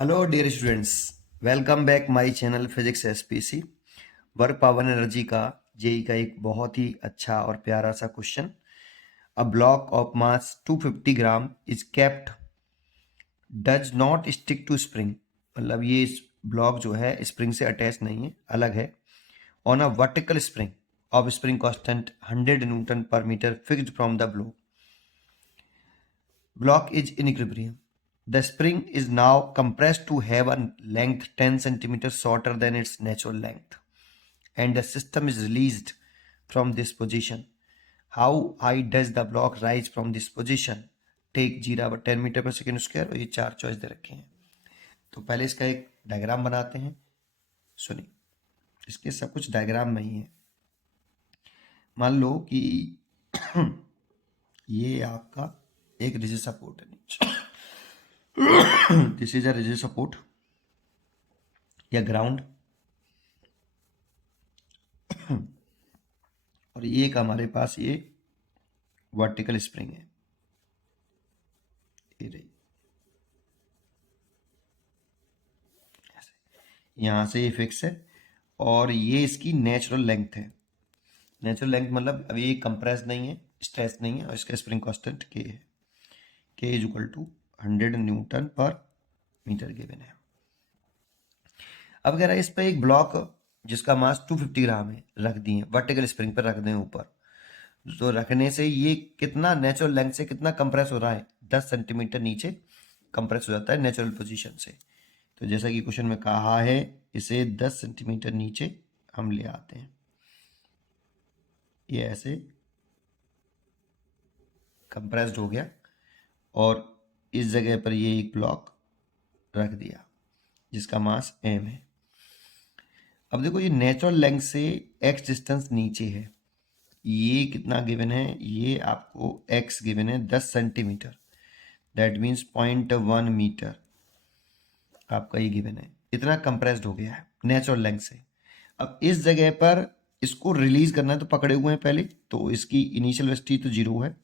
Hello dear students, welcome back my channel physics SPC. Work power energy का JEE का एक बहुत ही अच्छा और प्यारा सा question. A block of mass 250 gram is kept does not stick to spring. मतलब ये ब्लॉक जो है स्प्रिंग से अटैच नहीं है, अलग है। On a vertical spring of spring constant 100 newton per metre fixed from the block is in equilibrium. The spring is now compressed to have a length 10 centimeters shorter than its natural length, and the system is released from this position. How high does the block rise from this position? Take 0/10 metre पर second square. और ये चार choice दे रखे हैं। तो पहले इसका एक डायग्राम बनाते हैं। सुनिए, इसके सब कुछ डायग्राम में ही है। मान लो कि ये आपका एक रिजिड सपोर्ट है नीचे। This is a rigid support या ग्राउंड, और ये एक हमारे पास ये वर्टिकल स्प्रिंग है। ये रही, यहाँ से ये फिक्स है और ये इसकी नेचुरल लेंथ है। नेचुरल लेंथ मतलब अभी ये कंप्रेस नहीं है, स्ट्रेच नहीं है, और इसका स्प्रिंग कांस्टेंट के है। के is equal to 100 newton per metre given है। अब कह रहा है इस पर एक ब्लॉक जिसका मास 250 ग्राम है रख दिए, वर्टिकल स्प्रिंग पर रख दें ऊपर। तो रखने से ये कितना नेचुरल लेंथ से कितना कंप्रेस हो रहा है, 10 सेंटीमीटर नीचे कंप्रेस हो जाता है नेचुरल पोजीशन से। तो जैसा कि क्वेश्चन में कहा है, इसे 10 सेंटीमीटर नीचे हम ले आते हैं। ये ऐसे कंप्रेस्ड हो गया और इस जगह पर ये एक ब्लॉक रख दिया जिसका मास m है। अब देखो, ये नेचुरल लेंथ से x डिस्टेंस नीचे है। ये कितना गिवन है, ये आपको x गिवन है 10 सेंटीमीटर, दैट मीन्स 0.1 मीटर आपका ये गिवन है। इतना कंप्रेस्ड हो गया है नेचुरल लेंथ से। अब इस जगह पर इसको रिलीज करना है, तो पकड़े हुए हैं पहले, तो इसकी इनिशियल वेलोसिटी तो 0 है,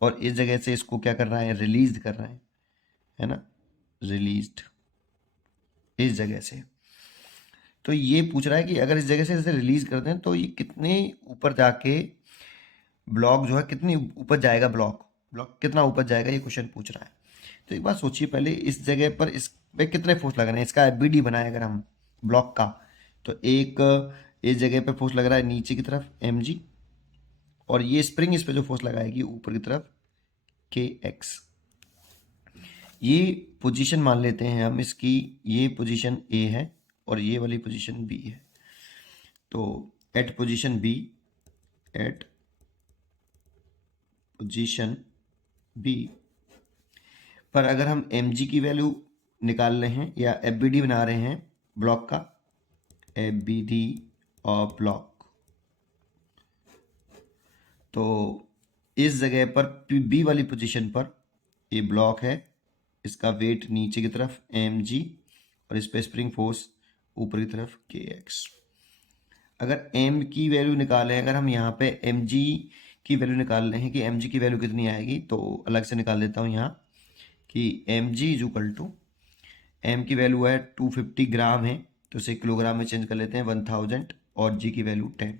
और इस जगह से इसको क्या कर रहा है, रिलीज कर रहा है ना, रिलीज्ड इस जगह से। तो ये पूछ रहा है कि अगर इस जगह से इसे रिलीज कर दें तो ये कितने ऊपर जाके ब्लॉक जो है, कितनी ऊपर जाएगा, ब्लॉक ब्लॉक कितना ऊपर जाएगा, ये क्वेश्चन पूछ रहा है। तो एक बात सोचिए, पहले इस जगह पर इस पे कितने फोर्स लग रहे हैं। इसका एफबीडी बनाए अगर हम ब्लॉक का, तो एक इस जगह पे फोर्स लग रहा है नीचे की तरफ mg, और ये स्प्रिंग इस पे जो फोर्स लगाएगी ऊपर की तरफ kx। ये पोजीशन मान लेते हैं हम इसकी, ये पोजीशन a है और ये वाली पोजीशन b है। तो at position b, at position b पर अगर हम mg की वैल्यू निकाल रहे हैं या एफबीडी बना रहे हैं ब्लॉक का, एफबीडी ऑफ ब्लॉक, तो इस जगह पर बी वाली पोजीशन पर ये ब्लॉक है, इसका वेट नीचे की तरफ mg और इस पर स्प्रिंग फोर्स ऊपर की तरफ kx। अगर m की वैल्यू निकालें, अगर हम यहाँ पे mg की वैल्यू निकाल रहे हैं कि mg की वैल्यू कितनी आएगी, तो अलग से निकाल देता हूँ यहाँ कि mg is equal to, m की वैल्यू है 250 ग्राम है, तो इसे किलोग्राम में चेंज कर लेते हैं 1000, और g की वैल्यू 10।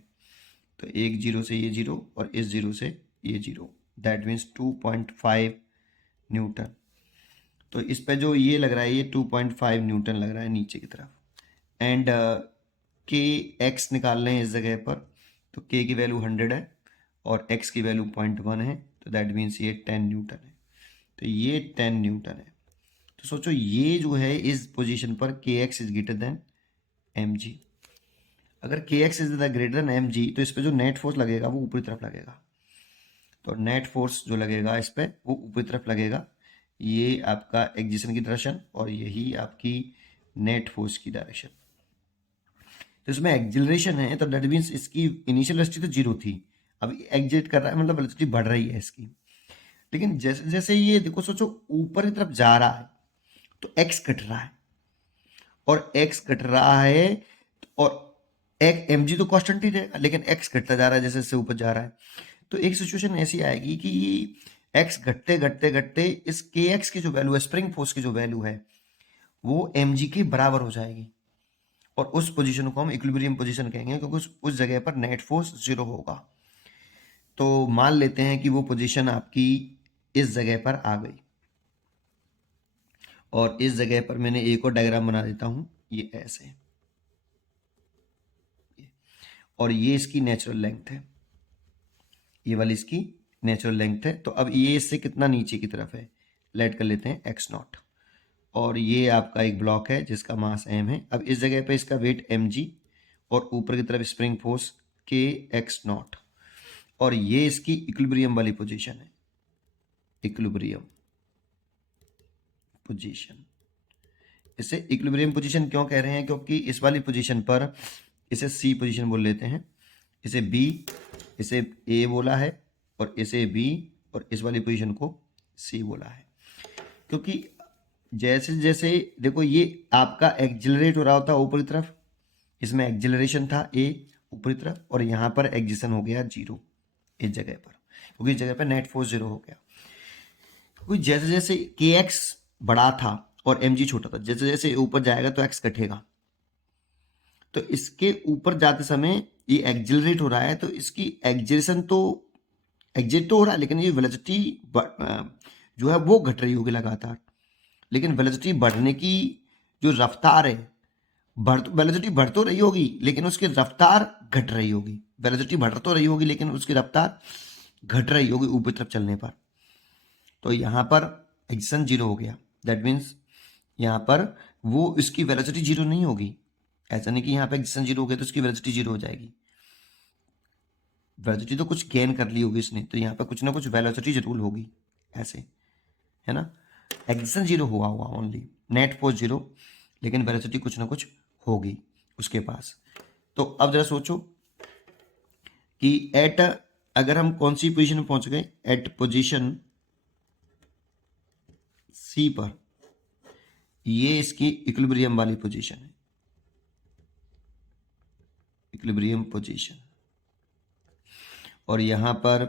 तो एक जीरो से ये जीरो और इस जीरो से ये जीरो, दैट मीन्स 2.5 न्यूटन। तो इस पे जो ये लग रहा है, ये 2.5 न्यूटन लग रहा है नीचे की तरफ। एंड के एक्स निकाल रहे हैं इस जगह पर, तो के की वैल्यू 100 है और एक्स की वैल्यू 0.1 है, तो दैट मीन्स ये 10 न्यूटन है। तो ये 10 न्यूटन है। तो सोचो, ये जो है इस पोजीशन पर k x is greater than m g. अगर k x is the greater than m g, तो इस पर जो नेट फोर्स लगेगा वो ऊपरी तरफ लगेगा। तो नेट फोर्स जो लगेगा इस पर वो ऊपरी तरफ लगेगा। ये आपका एक्जिशन की डायरेक्शन और यही आपकी नेट फोर्स की डायरेक्शन। तो इसमें एक्जिलरेशन है, तो दैट मीन्स इसकी इनिशियल वेलोसिटी तो 0 थी, अब एग्जिट कर रहा है, मतलब वेलोसिटी बढ़ रही है इसकी। लेकिन जैसे जैसे ये देखो, सोचो ऊपर की तरफ जा रहा है तो एक्स घट रहा है, और एक्स घट रहा है, और एक एम जी तो कॉन्स्टेंट ही रहेगा, लेकिन एक्स घटता जा रहा है जैसे जैसे ऊपर जा रहा है। तो एक सिचुएशन ऐसी आएगी कि एक्स घटते घटते घटते इस के एक्स की जो वैल्यू है, स्प्रिंग फोर्स की जो वैल्यू है, वो mg के बराबर हो जाएगी, और उस पोजीशन को हम इक्विलिब्रियम पोजीशन कहेंगे, क्योंकि उस जगह पर नेट फोर्स 0 होगा। तो मान लेते हैं कि वो पोजीशन आपकी इस जगह पर आ गई, और इस जगह पर मैंने एक और डायग्राम बना देता हूं, ये ऐसे, और ये इसकी नेचुरल लेंथ है, ये वाली इसकी नेचुरल लेंथ है। तो अब ये इससे कितना नीचे की तरफ है, लेट कर लेते हैं x0, और ये आपका एक ब्लॉक है जिसका मास m है। अब इस जगह पे इसका वेट mg, और ऊपर की तरफ स्प्रिंग फोर्स k x0, और ये इसकी इक्विलिब्रियम वाली पोजीशन है, इक्विलिब्रियम पोजीशन। इसे इक्विलिब्रियम पोजीशन क्यों कह रहे हैं, क्योंकि इस वाली पोजीशन पर इसे सी पोजीशन बोल लेते हैं, इसे बी, इसे ए बोला है, और इसे बी, और इस वाली पोजीशन को सी बोला है। क्योंकि जैसे जैसे देखो ये आपका एक्जिलरेट हो रहा होता है ऊपरी तरफ, इसमें एक्जिलरेशन था ए ऊपरी तरफ, और यहाँ पर एक्जिशन हो गया 0 इस जगह पर, क्योंकि इस जगह पर नेट फोर्स 0 हो गया। क्योंकि जैसे जैसे के एक्स बड़ा था और एम जी छोटा था, जैसे जैसे ऊपर जाएगा तो एक्स घटेगा। तो इसके ऊपर जाते समय ये एक्जिलरेट हो रहा है, तो इसकी एक्जिलेशन तो एग्जिट तो हो रहा है, लेकिन ये वेलोसिटी जो है वो घट रही होगी लगातार। लेकिन वेलोसिटी बढ़ने की जो रफ्तार है, वेलोसिटी बढ़ तो रही होगी लेकिन उसकी रफ्तार घट रही होगी। वेलोसिटी बढ़ तो रही होगी लेकिन उसकी रफ्तार घट रही होगी ऊपर तरफ चलने पर। तो यहाँ पर एक्शन 0 हो गया, दैट मीन्स यहाँ पर वो इसकी वेलोसिटी 0 नहीं होगी। ऐसा नहीं कि यहाँ पे एक्शन 0 हो गया तो उसकी वेलोसिटी 0 हो जाएगी। वेलोसिटी तो कुछ गेन कर ली होगी इसने, तो यहाँ पर कुछ ना कुछ वेलोसिटी जरूर होगी, ऐसे है ना। एक्शन 0 हुआ हुआ ओनली, नेट फोर्स 0, लेकिन वेलोसिटी कुछ ना कुछ होगी उसके पास। तो अब जरा सोचो कि एट, अगर हम कौन सी पोजीशन में पहुंच गए, एट पोजीशन सी पर, ये इसकी इक्विलिब्रियम वाली पोजीशन है, इक्विलिब्रियम पोजीशन। और यहां पर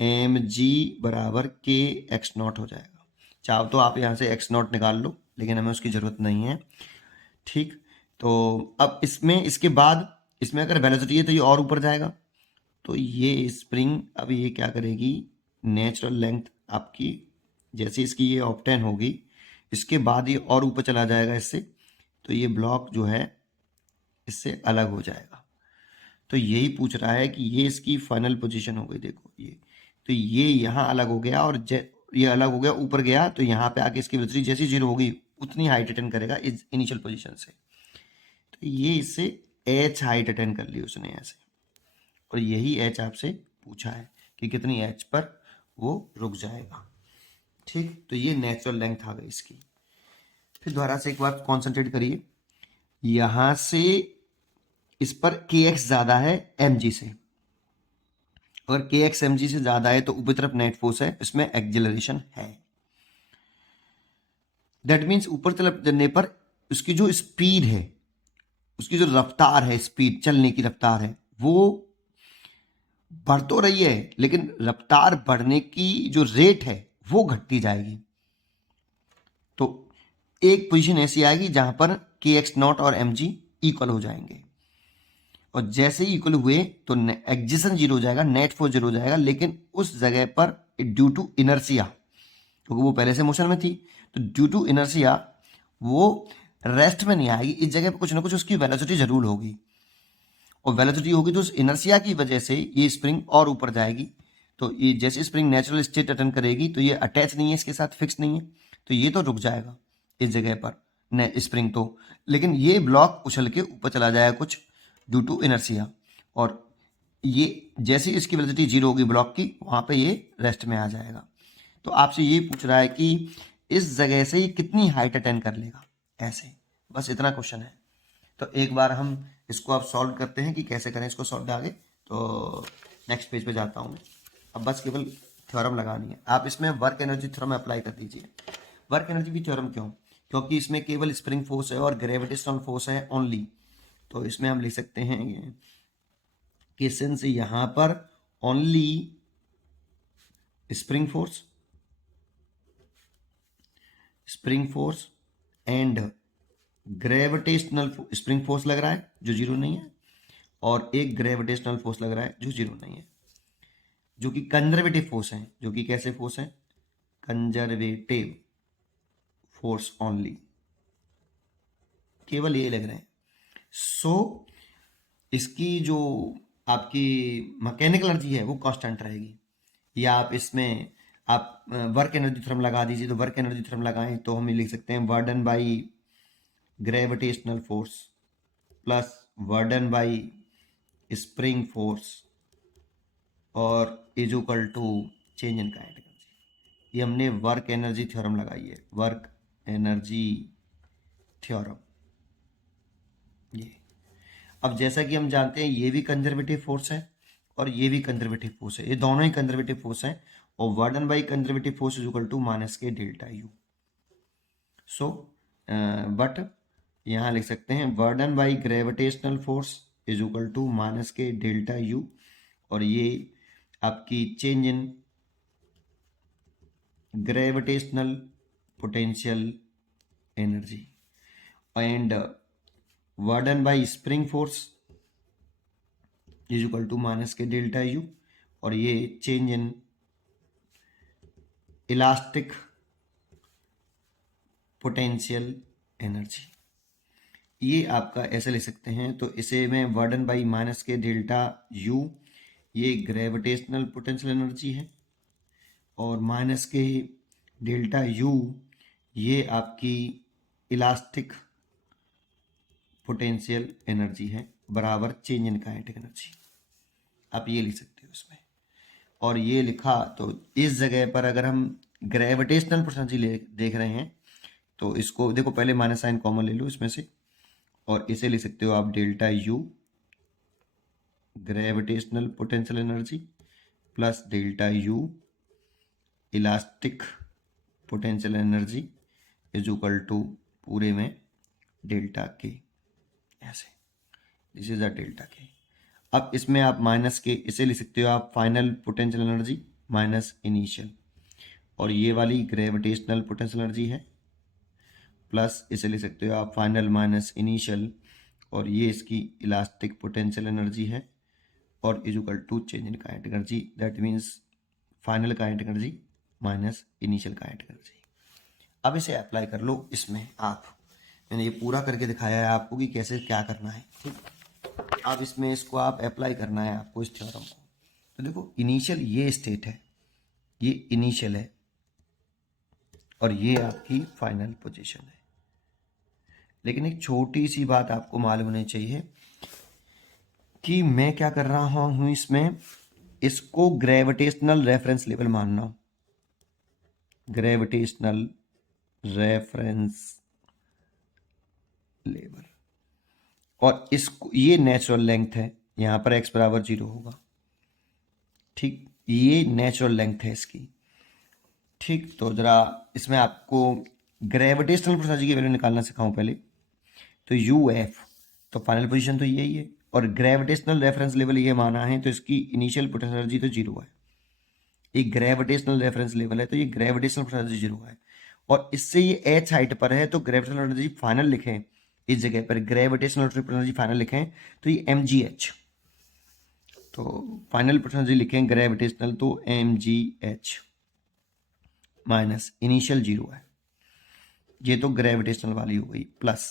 एम जी बराबर के एक्स नॉट हो जाएगा। चाहो तो आप यहां से एक्स नॉट निकाल लो, लेकिन हमें उसकी जरूरत नहीं है, ठीक। तो अब इसमें इसके बाद इसमें अगर वेलोसिटी है तो ये और ऊपर जाएगा, तो ये स्प्रिंग अब ये क्या करेगी, नेचुरल लेंथ आपकी जैसे इसकी ये ऑब्टेन होगी, इसके बाद ये और ऊपर चला जाएगा इससे, तो ये ब्लॉक जो है इससे अलग हो जाएगा। तो यही पूछ रहा है कि ये इसकी फाइनल पोजीशन हो गई, देखो ये, तो ये यहाँ अलग हो गया, और ये अलग हो गया, ऊपर गया, तो यहाँ पे आके इसकी वेलोसिटी जैसी 0 होगी उतनी हाइट अटेन करेगा इस इनिशियल पोजीशन से। तो ये इससे एच हाइट अटेन कर ली उसने ऐसे, और यही एच आपसे पूछा है कि कितनी एच पर वो रुक जाएगा, ठीक। तो ये नेचुरल लेंथ आ गई इसकी। फिर दोबारा से एक बार कॉन्सेंट्रेट करिए, यहां से इस पर के एक्स ज्यादा है एम जी से, अगर के एक्स एम जी से ज्यादा है तो ऊपर तरफ नेट फोर्स है, इसमें एक्जिलरेशन है। दैट मीन्स ऊपर तरफ चलने पर उसकी जो स्पीड है, उसकी जो रफ्तार है, स्पीड चलने की रफ्तार है, वो बढ़ तो रही है, लेकिन रफ्तार बढ़ने की जो रेट है वो घटती जाएगी। तो एक पोजीशन ऐसी आएगी जहां पर के एक्स नॉट और एम जी इक्वल हो जाएंगे, और जैसे ही इक्वल हुए तो एक्जिशन 0 हो जाएगा, नेट फोर्स 0 हो जाएगा, लेकिन उस जगह पर ड्यू टू इनर्सिया, क्योंकि वो पहले से मोशन में थी, तो ड्यू टू इनर्सिया वो रेस्ट में नहीं आएगी, इस जगह पर कुछ ना कुछ उसकी वेलोसिटी जरूर होगी, और वेलोसिटी होगी तो उस इनर्सिया की वजह से ये स्प्रिंग और ऊपर जाएगी। तो ये जैसे स्प्रिंग नेचुरल स्टेट अटेंड करेगी तो ये अटैच नहीं है इसके साथ, फिक्स नहीं है, तो ये तो रुक जाएगा इस जगह पर स्प्रिंग तो, लेकिन ये ब्लॉक उछल के ऊपर चला जाएगा कुछ ड्यू टू इनर्सिया, और ये जैसे इसकी वेलोसिटी 0 होगी ब्लॉक की, वहां पे ये रेस्ट में आ जाएगा। तो आपसे ये पूछ रहा है कि इस जगह से ये कितनी हाइट अटेंड कर लेगा, ऐसे, बस इतना क्वेश्चन है। तो एक बार हम इसको अब सॉल्व करते हैं कि कैसे करें इसको सॉल्व आगे। तो नेक्स्ट पेज पे जाता हूँ, अब बस केवल थ्योरम लगानी है। आप इसमें वर्क एनर्जी थ्योरम अप्लाई कर दीजिए। वर्क एनर्जी की थ्योरम क्यों, क्योंकि इसमें केवल स्प्रिंग फोर्स है और ग्रेविटेशनल फोर्स है ओनली। तो इसमें हम लिख सकते हैं कि सिंस यहाँ पर only spring force and gravitational spring force लग रहा है जो जीरो नहीं है, और एक ग्रेविटेशनल फोर्स लग रहा है जो जीरो नहीं है, जो कि कंजर्वेटिव फोर्स है। जो कि कैसे फोर्स है? कंजर्वेटिव फोर्स ओनली, केवल ये लग रहे हैं। सो इसकी जो आपकी मैकेनिकल एनर्जी है वो कांस्टेंट रहेगी। या आप इसमें आप वर्क एनर्जी थ्योरम लगा दीजिए, तो वर्क एनर्जी थ्योरम लगाएं तो हम ये लिख सकते हैं work done by gravitational force plus work done by spring force और is equal to change in kinetic energy. ये हमने वर्क एनर्जी थ्योरम लगाई है, वर्क एनर्जी थ्योरम। ये अब जैसा कि हम जानते हैं ये भी कंजर्वेटिव फोर्स है और ये भी कंजर्वेटिव फोर्स है, ये दोनों ही कंजर्वेटिव फोर्स हैं, और work done by conservative force is equal to minus के डेल्टा यू। सो बट यहाँ लिख सकते हैं work done by gravitational force is equal to minus के डेल्टा यू, और ये आपकी change in gravitational potential energy, and work done by spring force is equal to minus के डेल्टा यू, और ये change in elastic potential energy. ये आपका ऐसे ले सकते हैं, तो इसे में वर्डन बाई माइनस के डेल्टा यू ये ग्रेविटेशनल पोटेंशियल एनर्जी है, और माइनस के डेल्टा यू ये आपकी इलास्टिक पोटेंशियल एनर्जी है, बराबर चेंज इन काइनेटिक एनर्जी। आप ये लिख सकते हो इसमें। और ये लिखा तो इस जगह पर अगर हम ग्रेविटेशनल पोटेंशियल देख रहे हैं तो इसको देखो, पहले माइनस साइन कॉमन ले लो इसमें से, और इसे लिख सकते हो आप delta u gravitational potential energy plus delta u elastic potential energy is equal to पूरे में डेल्टा के, ऐसे दिस इज अ डेल्टा के। अब इसमें आप माइनस के इसे लिख सकते हो आप final potential energy minus initial, और ये वाली ग्रेविटेशनल पोटेंशियल एनर्जी है, प्लस इसे लिख सकते हो आप फाइनल माइनस इनिशियल, और ये इसकी इलास्टिक पोटेंशियल एनर्जी है, और is equal to change in kinetic energy, that means final kinetic energy minus initial kinetic energy. अब इसे अप्लाई कर लो इसमें आप, मैंने ये पूरा करके दिखाया है आपको कि कैसे क्या करना है, ठीक। अब इसमें इसको आप अप्लाई करना है आपको इस थ्योरम को। तो देखो इनिशियल ये स्टेट है, ये इनिशियल है, और ये आपकी फाइनल पोजीशन है। लेकिन एक छोटी सी बात आपको मालूम होनी चाहिए कि मैं क्या कर रहा हूं इसमें, इसको ग्रेविटेशनल रेफरेंस लेवल मानना हूं, ग्रेविटेशनल रेफरेंस लेवल, और इसको ये नेचुरल लेंथ है, यहाँ पर x बराबर 0 होगा, ठीक, ये नेचुरल लेंथ है इसकी, ठीक। तो जरा इसमें आपको ग्रेविटेशनल पोटेंशियल की वैल्यू निकालना सिखाऊं पहले। तो यू एफ, तो फाइनल पोजीशन तो यही है, और ग्रेविटेशनल रेफरेंस लेवल ये माना है, तो इसकी इनिशियल पोटेंशियल एनर्जी तो 0 है। ये ग्रेविटेशनल रेफरेंस लेवल है, तो ये ग्रेविटेशनल पोटेंशियल एनर्जी 0 है, और इससे ये h हाइट पर है, तो ग्रेविटेशनल एनर्जी फाइनल लिखें इस जगह पर, ग्रेविटेशनल एनर्जी फाइनल लिखें तो ये mgh, तो फाइनल पोटेंशियल लिखें ग्रेविटेशनल तो mgh माइनस इनिशियल 0 है, ये तो ग्रेविटेशनल वाली हो गई, प्लस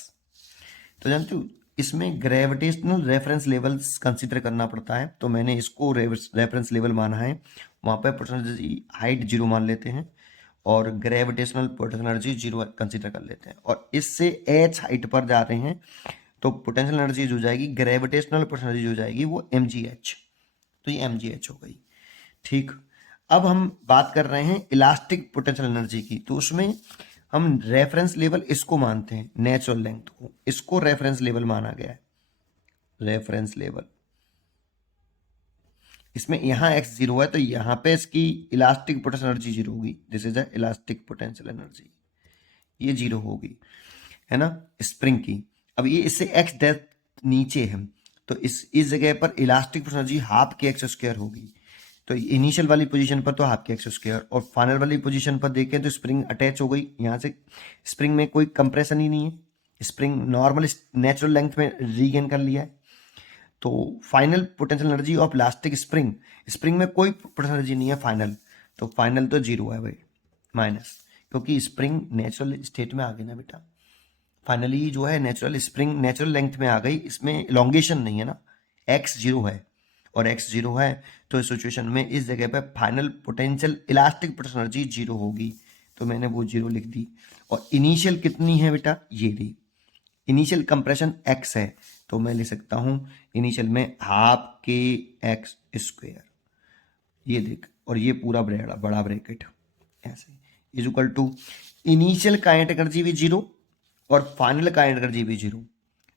तो जानते हो इसमें ग्रेविटेशनल रेफरेंस लेवल्स कंसीडर करना पड़ता है, तो मैंने इसको रेफरेंस लेवल माना है, वहाँ पर पोटेंशियल हाइट 0 मान लेते हैं, और ग्रेविटेशनल पोटेंशियल एनर्जी 0 कंसीडर कर लेते हैं, और इससे h हाइट पर जा रहे हैं, तो पोटेंशियल एनर्जी जो जाएगी ग्रेविटेशनल पोटेंशियल एनर्जी जो जाएगी वो mgh, तो ये mgh हो गई, ठीक। अब हम बात कर रहे हैं इलास्टिक पोटेंशियल एनर्जी की, तो उसमें हम रेफरेंस लेवल इसको मानते हैं, नेचुरल लेंथ को, इसको रेफरेंस लेवल माना गया है, रेफरेंस लेवल। इसमें यहाँ x 0 है, तो यहाँ पे इसकी इलास्टिक पोटेंशियल एनर्जी 0 होगी, this is a elastic potential energy, ये 0 होगी, है ना, स्प्रिंग की। अब ये इससे x डेप्थ नीचे है, तो इस जगह पर elastic potential energy half K X square होगी, तो इनिशियल वाली पोजीशन पर तो हाफ के एक्स स्क्वायर, और फाइनल वाली पोजीशन पर देखें तो स्प्रिंग अटैच हो गई, यहाँ से स्प्रिंग में कोई कंप्रेशन ही नहीं है, स्प्रिंग नॉर्मल नेचुरल लेंथ में रीगेन कर लिया है। तो final potential energy of elastic spring, spring में कोई पोटेंशियल एनर्जी नहीं है फाइनल, तो फाइनल तो जीरो है भाई, माइनस, क्योंकि स्प्रिंग नेचुरल स्टेट में आ गई ना बेटा। फाइनली जो है नेचुरल स्प्रिंग नेचुरल लेंथ में आ गई, इसमें इलोंगेशन नहीं है ना, एक्स जीरो है और एक्स जीरो है, तो इस सिचुएशन में इस जगह पे final potential elastic potential energy zero होगी, तो मैंने वो जीरो लिख दी। और इनिशियल कितनी है बेटा, ये दी, इनिशियल कंप्रेशन एक्स है, तो मैं लिख सकता हूं इनिशियल में हाफ के एक्स स्क्वायर, ये देख, और ये पूरा बड़ा ब्रैकेट ऐसे is equal to initial kinetic energy भी जीरो और फाइनल काइनेटिक एनर्जी भी जीरो,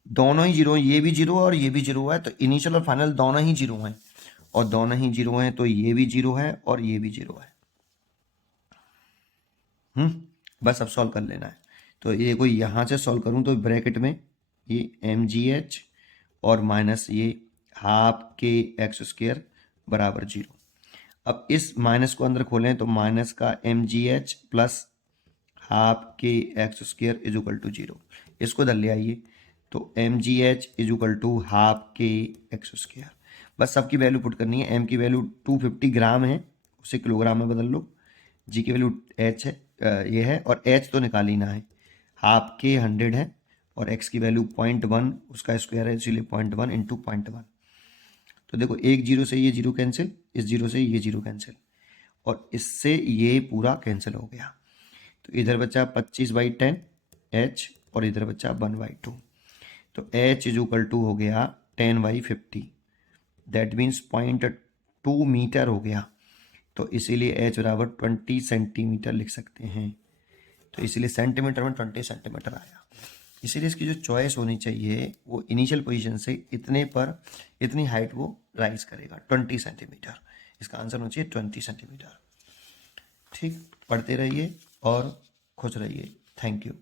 दोनों ही जीरो, ये भी जीरो और ये भी जीरो है, तो इनिशियल और फाइनल दोनों ही जीरो हैं, और दोनों ही जीरो हैं तो ये भी जीरो है और ये भी जीरो है। बस अब सॉल्व कर लेना है। तो ये कोई यहाँ से सॉल्व करूँ तो ब्रैकेट में ये एम जी एच और माइनस ये हाफ के एक्स स्क्वायर बराबर जीरो। अब इस माइनस को अंदर खोलें तो माइनस का M G H plus half K X square is equal to zero, इसको इधर ले आइए, तो M G H is equal to half K X square. बस सबकी वैल्यू पुट करनी है, एम की वैल्यू 250 ग्राम है, उसे किलोग्राम में बदल लो, जी की वैल्यू एच है, ये है, और एच तो निकाल ही ना है, हाफ के 100 है और एक्स की वैल्यू 0.1 उसका स्क्वायर है, इसलिए 0.1 इंटू 0.1। तो देखो एक जीरो से ये जीरो कैंसिल, इस जीरो से ये जीरो कैंसिल, और इससे ये पूरा कैंसिल हो गया, तो इधर बचा 25/10 एच और इधर बचा 1/2, तो एच इज इक्वल टू हो गया 10/50, दैट मीन्स 0.2 मीटर हो गया, तो इसीलिए एच बराबर 20 सेंटीमीटर लिख सकते हैं, तो इसीलिए सेंटीमीटर में 20 सेंटीमीटर आया। इसीलिए इसकी जो चॉइस होनी चाहिए वो इनिशियल पोजीशन से इतने पर इतनी हाइट वो राइज करेगा 20 सेंटीमीटर, इसका आंसर होना चाहिए 20 सेंटीमीटर। ठीक, पढ़ते रहिए और खुश रहिए, थैंक यू।